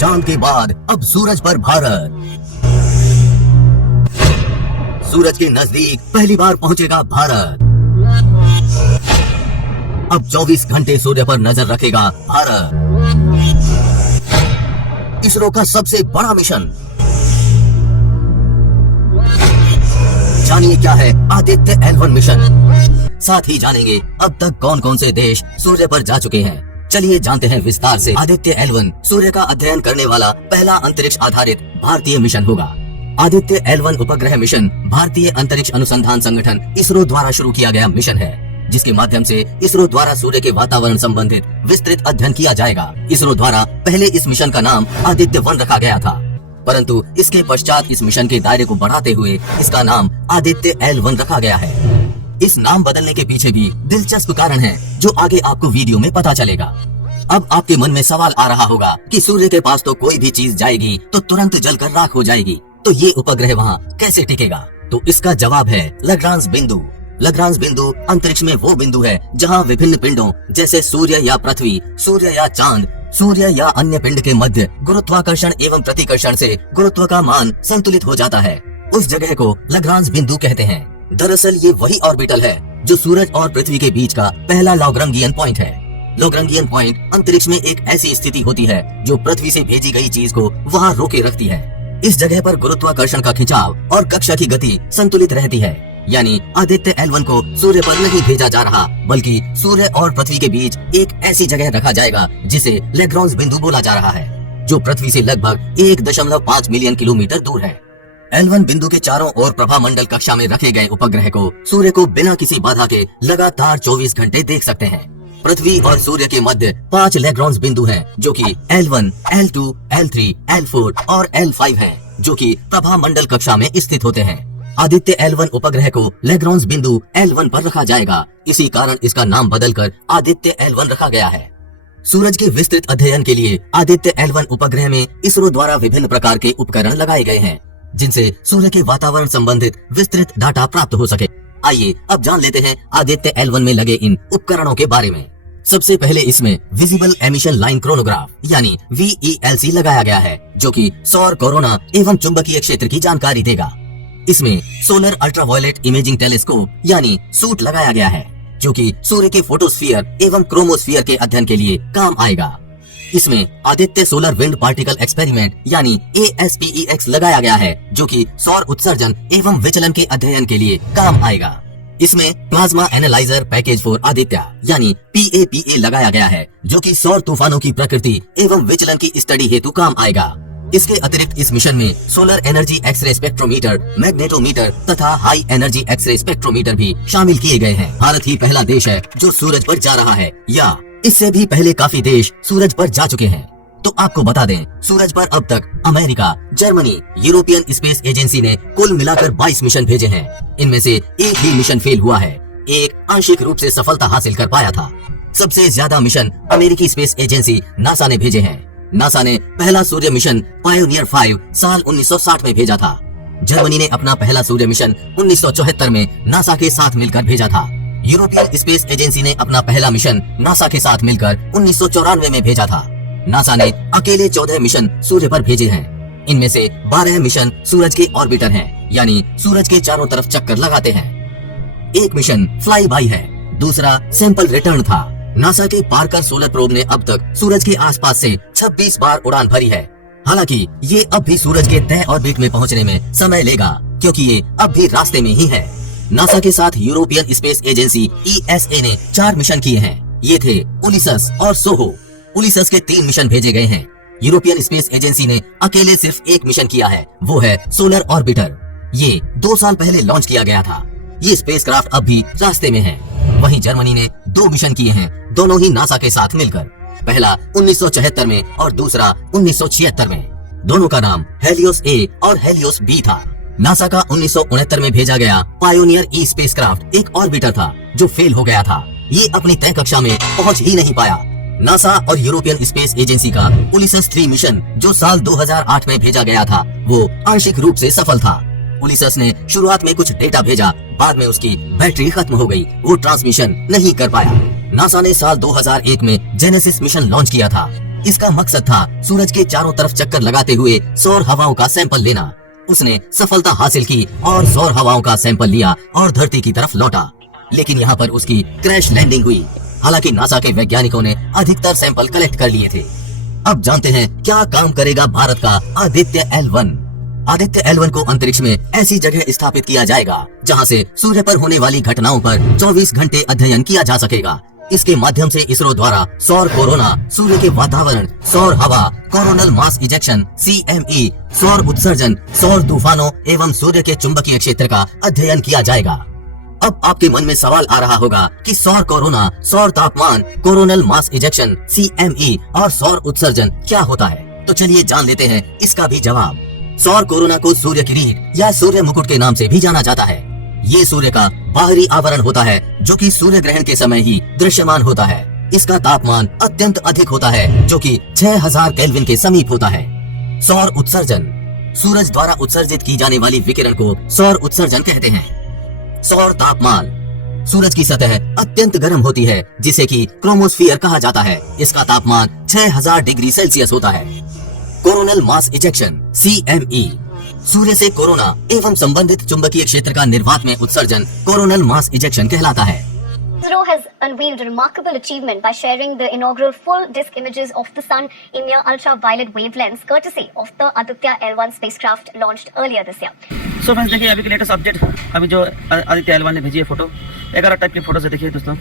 चांद के बाद अब सूरज पर भारत। सूरज के नजदीक पहली बार पहुंचेगा भारत। अब 24 घंटे सूर्य पर नजर रखेगा भारत। इसरो का सबसे बड़ा मिशन। जानिए क्या है आदित्य L1 मिशन। साथ ही जानेंगे अब तक कौन कौन से देश सूर्य पर जा चुके हैं। चलिए जानते हैं विस्तार से। आदित्य L1 सूर्य का अध्ययन करने वाला पहला अंतरिक्ष आधारित भारतीय मिशन होगा। आदित्य L1 उपग्रह मिशन भारतीय अंतरिक्ष अनुसंधान संगठन इसरो द्वारा शुरू किया गया मिशन है, जिसके माध्यम से इसरो द्वारा सूर्य के वातावरण संबंधित विस्तृत अध्ययन किया जाएगा। इसरो द्वारा पहले इस मिशन का नाम आदित्य 1 रखा गया था, परंतु इसके पश्चात इस मिशन के दायरे को बढ़ाते हुए इसका नाम आदित्य L1 रखा गया है। इस नाम बदलने के पीछे भी दिलचस्प कारण है, जो आगे आपको वीडियो में पता चलेगा। अब आपके मन में सवाल आ रहा होगा कि सूर्य के पास तो कोई भी चीज जाएगी तो तुरंत जलकर राख हो जाएगी, तो ये उपग्रह वहाँ कैसे टिकेगा? तो इसका जवाब है लग्रांज बिंदु। लग्रांज बिंदु अंतरिक्ष में वो बिंदु है जहाँ विभिन्न पिंडों जैसे सूर्य या पृथ्वी, सूर्य या चांद, सूर्य या अन्य पिंड के मध्य गुरुत्वाकर्षण एवं प्रतिकर्षण से गुरुत्व का मान संतुलित हो जाता है। उस जगह को लग्रांज बिंदु कहते हैं। दरअसल ये वही ऑर्बिटल है जो सूरज और पृथ्वी के बीच का पहला लॉग्रांगियन पॉइंट है। लॉग्रांगियन पॉइंट अंतरिक्ष में एक ऐसी स्थिति होती है जो पृथ्वी से भेजी गई चीज को वहाँ रोके रखती है। इस जगह पर गुरुत्वाकर्षण का खिंचाव और कक्षा की गति संतुलित रहती है। यानी आदित्य L1 को सूर्य पर नहीं भेजा जा रहा, बल्कि सूर्य और पृथ्वी के बीच एक ऐसी जगह रखा जाएगा जिसे लैग्रांज बिंदु बोला जा रहा है, जो पृथ्वी से लगभग 1.5 मिलियन किलोमीटर दूर है। L1 बिंदु के चारों ओर प्रभामंडल कक्षा में रखे गए उपग्रह को सूर्य को बिना किसी बाधा के लगातार 24 घंटे देख सकते हैं। पृथ्वी और सूर्य के मध्य 5 लैग्रांज बिंदु हैं, जो कि L1, L2, L3, L4 और L5 हैं, जो कि प्रभामंडल कक्षा में स्थित होते हैं। आदित्य L1 उपग्रह को लैग्रांज बिंदु L1 पर रखा जाएगा। इसी कारण इसका नाम बदलकर आदित्य L1 रखा गया है। सूरज के विस्तृत अध्ययन के लिए आदित्य L1 उपग्रह में इसरो द्वारा विभिन्न प्रकार के उपकरण लगाए गए हैं, जिनसे सूर्य के वातावरण संबंधित विस्तृत डाटा प्राप्त हो सके। आइए अब जान लेते हैं आदित्य L1 में लगे इन उपकरणों के बारे में। सबसे पहले इसमें विजिबल एमिशन लाइन क्रोनोग्राफ यानी VELC लगाया गया है, जो कि सौर कोरोना एवं चुंबकीय क्षेत्र की जानकारी देगा। इसमें सोलर अल्ट्रावायलेट इमेजिंग टेलीस्कोप यानी सूट लगाया गया है, जो कि सूर्य के फोटोस्फीयर एवं क्रोमोस्फीयर के अध्ययन के लिए काम आएगा। इसमें Aditya solar wind particle experiment यानी ASPEX लगाया गया है, जो कि सौर उत्सर्जन एवं विचलन के अध्ययन के लिए काम आएगा। इसमें plasma analyser package for Aditya यानी PAPA लगाया गया है, जो कि सौर तूफानों की प्रकृति एवं विचलन की स्टडी हेतु काम आएगा। इसके अतिरिक्त इस मिशन में solar energy X ray spectrometer, magnetometer तथा हाई एनर्जी एक्सरे स्पेक्ट्रोमीटर भी शामिल किए गए हैं। भारत ही पहला देश है जो सूरज पर जा रहा है, या इससे भी पहले काफी देश सूरज पर जा चुके हैं। तो आपको बता दें, सूरज पर अब तक America, Germany, European space agency ने कुल मिलाकर 22 मिशन भेजे हैं। इनमें से एक ही मिशन फेल हुआ है, एक आंशिक रूप से सफलता हासिल कर पाया था। सबसे ज्यादा मिशन अमेरिकी स्पेस एजेंसी नासा ने भेजे हैं। नासा ने पहला सूर्य मिशन पायोनियर 5 साल 1960 में भेजा था। जर्मनी ने अपना पहला सूर्य मिशन 1974 में नासा के साथ मिलकर भेजा था। यूरोपियन स्पेस एजेंसी ने अपना पहला मिशन नासा के साथ मिलकर 1994 में भेजा था। नासा ने अकेले 14 मिशन सूर्य पर भेजे हैं। इनमें से 12 मिशन सूरज के ऑर्बिटर हैं, यानी सूरज के चारों तरफ चक्कर लगाते हैं। एक मिशन फ्लाई बाई है, दूसरा सैंपल रिटर्न था। नासा के पार्कर सोलर प्रोब ने अब तक सूरज के आसपास से 26 बार उड़ान भरी है। हालांकि ये अब भी सूरज के तय ऑर्बिट में पहुंचने में समय लेगा, क्योंकि ये अब भी रास्ते में ही है। नासा के साथ यूरोपियन स्पेस एजेंसी ESA ने 4 मिशन किए हैं। ये थे उलिसस और सोहो। उलिसस के 3 मिशन भेजे गए हैं। यूरोपियन स्पेस एजेंसी ने अकेले सिर्फ एक मिशन किया है, वो है सोलर ऑर्बिटर। ये 2 साल पहले लॉन्च किया गया था। ये स्पेसक्राफ्ट अब भी रास्ते में है। वहीं जर्मनी ने 2 मिशन किए हैं, दोनों ही नासा के साथ मिलकर। पहला 1974 में और दूसरा 1976 में। दोनों का नाम हेलियोस A और हेलियोस B था। नासा का 1969 में भेजा गया पायोनियर E स्पेसक्राफ्ट एक ऑर्बिटर था, जो फेल हो गया था। ये अपनी तय कक्षा में पहुंच ही नहीं पाया। नासा और यूरोपियन स्पेस एजेंसी का उलिसस 3 मिशन, जो साल 2008 में भेजा गया था, वो आंशिक रूप से सफल था। उलिसस ने शुरुआत में कुछ डेटा भेजा, बाद में उसकी बैटरी खत्म हो गई, वो ट्रांसमिशन नहीं कर पाया। नासा ने साल 2001 में जेनेसिस मिशन लॉन्च किया था। इसका मकसद था सूरज के चारों तरफ चक्कर लगाते हुए सौर हवाओं का सैंपल लेना। उसने सफलता हासिल की और सौर हवाओं का सैंपल लिया और धरती की तरफ लौटा, लेकिन यहाँ पर उसकी क्रैश लैंडिंग हुई। हालांकि नासा के वैज्ञानिकों ने अधिकतर सैंपल कलेक्ट कर लिए थे। अब जानते हैं क्या काम करेगा भारत का आदित्य L1। आदित्य L1 को अंतरिक्ष में ऐसी जगह स्थापित किया जाएगा जहां से सूर्य पर होने वाली घटनाओं पर 24 घंटे अध्ययन किया जा सकेगा। इसके माध्यम से इसरो द्वारा सौर कोरोना, सूर्य के वातावरण, सौर हवा, कोरोनल मास इजेक्शन CME, सौर उत्सर्जन, सौर तूफानों एवं सूर्य के चुंबकीय क्षेत्र का अध्ययन किया जाएगा। अब आपके मन में सवाल आ रहा होगा कि सौर कोरोना, सौर तापमान, कोरोनल मास इजेक्शन CME और सौर उत्सर्जन क्या होता है। तो चलिए जान लेते हैं इसका भी जवाब। सौर कोरोना को सूर्य किरीट या सूर्य मुकुट के नाम से भी जाना जाता है। ये सूर्य का बाहरी आवरण होता है जो कि सूर्य ग्रहण के समय ही दृश्यमान होता है। इसका तापमान अत्यंत अधिक होता है जो कि 6000 केल्विन के समीप होता है। सौर उत्सर्जन, सूरज द्वारा उत्सर्जित की जाने वाली विकिरण को सौर उत्सर्जन कहते हैं। सौर तापमान, सूरज की सतह अत्यंत गर्म होती है जिसे कि क्रोमोस्फीयर कहा जाता है। इसका तापमान 6000 डिग्री सेल्सियस होता है। कोरोनल मास इजेक्शन CME, सूर्य से कोरोना एवं संबंधित चुंबकीय क्षेत्र का निर्वात में उत्सर्जन कोरोनल मास इजेक्शन कहलाता है। ISRO has unveiled a remarkable achievement by sharing the inaugural full disk images of the sun in near ultraviolet wavelengths courtesy of the Aditya L1 spacecraft launched earlier this year. So friends देखिए अभी की latest update, अभी जो Aditya L1 ने भेजी है photo, 11 type की photos है। देखिए दोस्तों